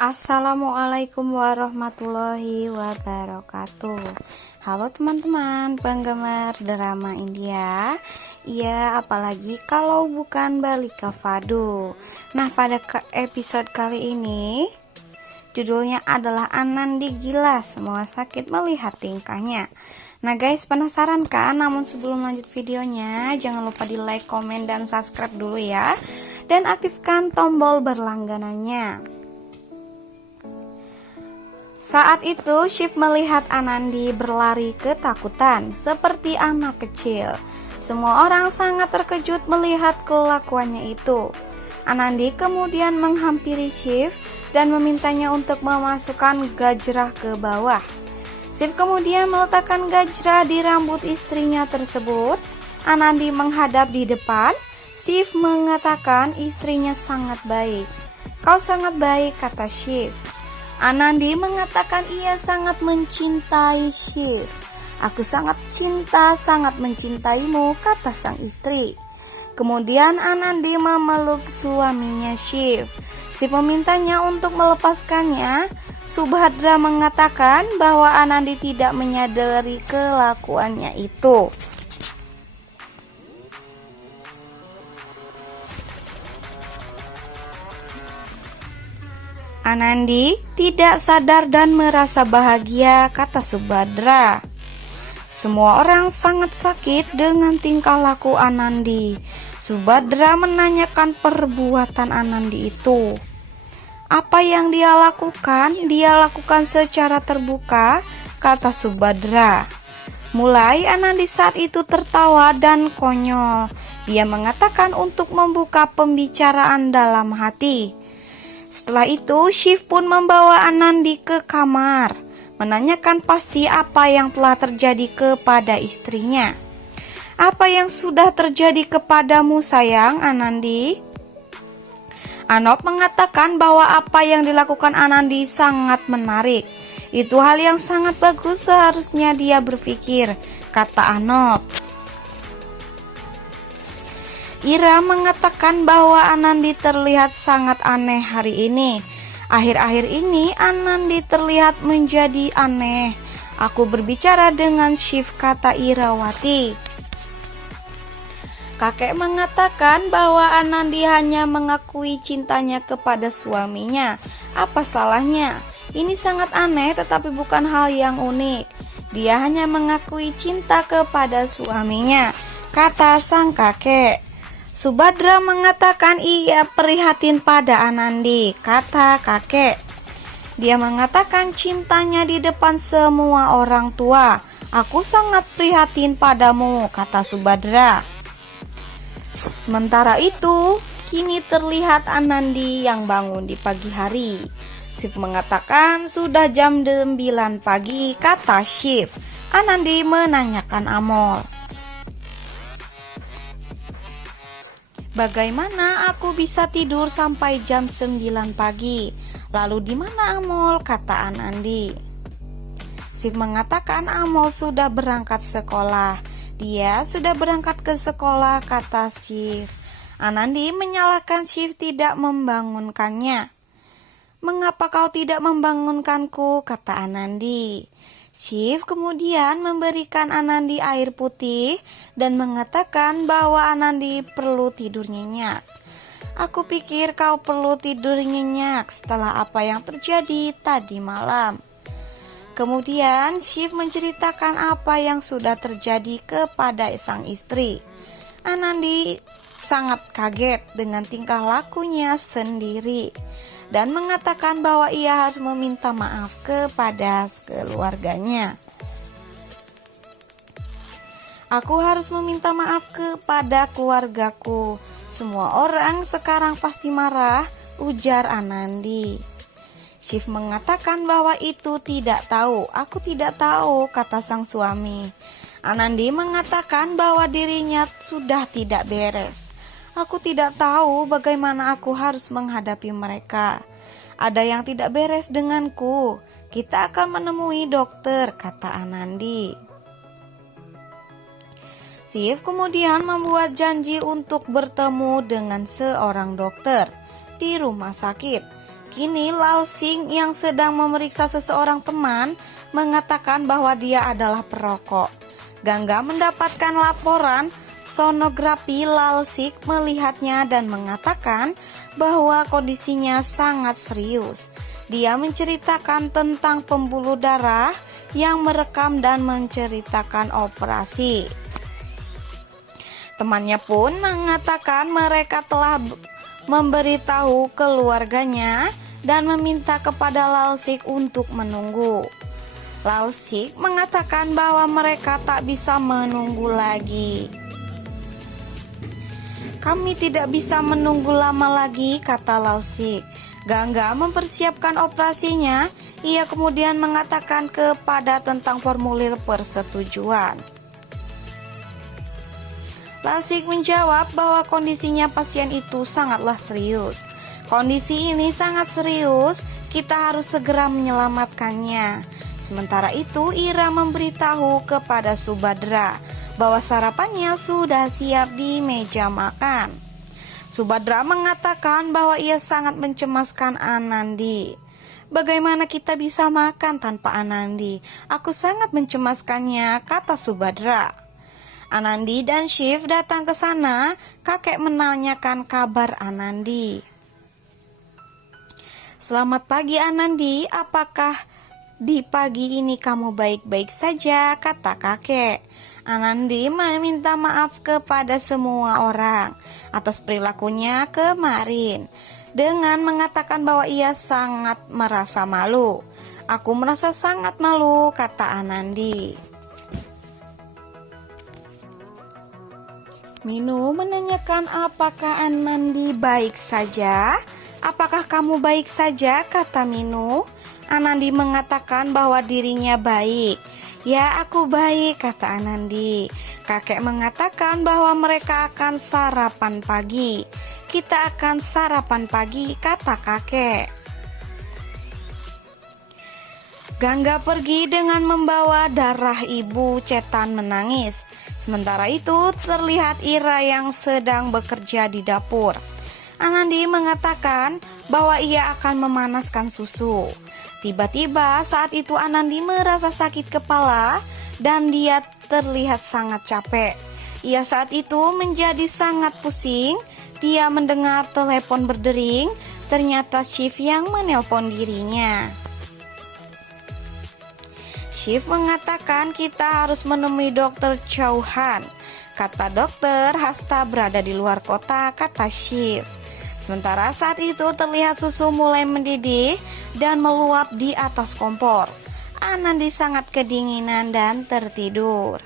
Assalamualaikum warahmatullahi wabarakatuh. Halo teman-teman penggemar drama India. Iya, apalagi kalau bukan Balika Fadu. Nah, pada episode kali ini judulnya adalah Anandi Gila, semua sakit melihat tingkahnya. Nah guys, penasaran kan? Namun sebelum lanjut videonya, jangan lupa di like, komen, dan subscribe dulu ya. Dan aktifkan tombol berlangganannya. Saat itu Shiv melihat Anandi berlari ketakutan seperti anak kecil. Semua orang sangat terkejut melihat kelakuannya itu. Anandi kemudian menghampiri Shiv dan memintanya untuk memasukkan gajrah ke bawah. Shiv kemudian meletakkan gajrah di rambut istrinya tersebut. Anandi menghadap di depan. Shiv mengatakan istrinya sangat baik. "Kau sangat baik," kata Shiv. Anandi mengatakan ia sangat mencintai Shiv. "Aku sangat cinta, sangat mencintaimu," kata sang istri. Kemudian Anandi memeluk suaminya Shiv. Shiv memintanya untuk melepaskannya. Subhadra mengatakan bahwa Anandi tidak menyadari kelakuannya itu. "Anandi tidak sadar dan merasa bahagia," kata Subhadra. Semua orang sangat sakit dengan tingkah laku Anandi. Subhadra menanyakan perbuatan Anandi itu. "Apa yang dia lakukan? Dia lakukan secara terbuka," kata Subhadra. Mulai Anandi saat itu tertawa dan konyol. Dia mengatakan untuk membuka pembicaraan dalam hati. Setelah itu Shiv pun membawa Anandi ke kamar, menanyakan pasti apa yang telah terjadi kepada istrinya. "Apa yang sudah terjadi kepadamu sayang, Anandi?" Anop mengatakan bahwa apa yang dilakukan Anandi sangat menarik. "Itu hal yang sangat bagus, seharusnya dia berpikir," kata Anop. Ira mengatakan bahwa Anandi terlihat sangat aneh hari ini. "Akhir-akhir ini Anandi terlihat menjadi aneh. Aku berbicara dengan Shiv," kata Irawati. Kakek mengatakan bahwa Anandi hanya mengakui cintanya kepada suaminya. "Apa salahnya? Ini sangat aneh tetapi bukan hal yang unik. Dia hanya mengakui cinta kepada suaminya," kata sang kakek. Subhadra mengatakan ia prihatin pada Anandi, kata kakek. Dia mengatakan cintanya di depan semua orang tua. "Aku sangat prihatin padamu," kata Subhadra. Sementara itu, kini terlihat Anandi yang bangun di pagi hari. Shiv mengatakan sudah jam 9 pagi, kata Shiv. Anandi menanyakan Amol. "Bagaimana aku bisa tidur sampai jam 9 pagi? Lalu di mana Amol?" kata Anandi. Shiv mengatakan Amol sudah berangkat sekolah. "Dia sudah berangkat ke sekolah," kata Shiv. Anandi menyalahkan Shiv tidak membangunkannya. "Mengapa kau tidak membangunkanku?" kata Anandi. Shiv kemudian memberikan Anandi air putih dan mengatakan bahwa Anandi perlu tidur nyenyak. "Aku pikir kau perlu tidur nyenyak setelah apa yang terjadi tadi malam." Kemudian Shiv menceritakan apa yang sudah terjadi kepada sang istri. Anandi sangat kaget dengan tingkah lakunya sendiri dan mengatakan bahwa ia harus meminta maaf kepada keluarganya. "Aku harus meminta maaf kepada keluargaku. Semua orang sekarang pasti marah," ujar Anandi. Shiv mengatakan bahwa itu tidak tahu. "Aku tidak tahu," kata sang suami. Anandi mengatakan bahwa dirinya sudah tidak beres. "Aku tidak tahu bagaimana aku harus menghadapi mereka. Ada yang tidak beres denganku. Kita akan menemui dokter," kata Anandi. Shiv kemudian membuat janji untuk bertemu dengan seorang dokter di rumah sakit. Kini Lalsing yang sedang memeriksa seseorang teman mengatakan bahwa dia adalah perokok. Gangga mendapatkan laporan sonografi. Lalsing melihatnya dan mengatakan bahwa kondisinya sangat serius. Dia menceritakan tentang pembuluh darah yang merekam dan menceritakan operasi. Temannya pun mengatakan mereka telah memberitahu keluarganya dan meminta kepada Lalsing untuk menunggu. Lalsing mengatakan bahwa mereka tak bisa menunggu lagi. Kami tidak bisa menunggu lama lagi, kata Lalsing. Gangga mempersiapkan operasinya. Ia kemudian mengatakan kepada tentang formulir persetujuan. Lalsing menjawab bahwa kondisinya pasien itu sangatlah serius. Kondisi ini sangat serius, kita harus segera menyelamatkannya. Sementara itu, Ira memberitahu kepada Subadra bahwa sarapannya sudah siap di meja makan. Subadra mengatakan bahwa ia sangat mencemaskan Anandi. Bagaimana kita bisa makan tanpa Anandi? Aku sangat mencemaskannya, kata Subadra. Anandi dan Shiv datang ke sana. Kakek menanyakan kabar Anandi. Selamat pagi Anandi, apakah di pagi ini kamu baik-baik saja, kata kakek. Anandi meminta maaf kepada semua orang atas perilakunya kemarin dengan mengatakan bahwa ia sangat merasa malu. Aku merasa sangat malu, kata Anandi. Minu menanyakan apakah Anandi baik saja? Apakah kamu baik saja, kata Minu. Anandi mengatakan bahwa dirinya baik. Ya, aku baik, kata Anandi. Kakek mengatakan bahwa mereka akan sarapan pagi. Kita akan sarapan pagi, kata kakek. Gangga pergi dengan membawa darah ibu. Cetan menangis. Sementara itu terlihat Ira yang sedang bekerja di dapur. Anandi mengatakan bahwa ia akan memanaskan susu. Tiba-tiba saat itu Anandi merasa sakit kepala dan dia terlihat sangat capek. Ia saat itu menjadi sangat pusing. Dia mendengar telepon berdering. Ternyata Shiv yang menelpon dirinya. Shiv mengatakan kita harus menemui dokter Chauhan. Kata dokter, Hasta berada di luar kota, kata Shiv. Sementara saat itu terlihat susu mulai mendidih dan meluap di atas kompor. Anandi sangat kedinginan dan tertidur.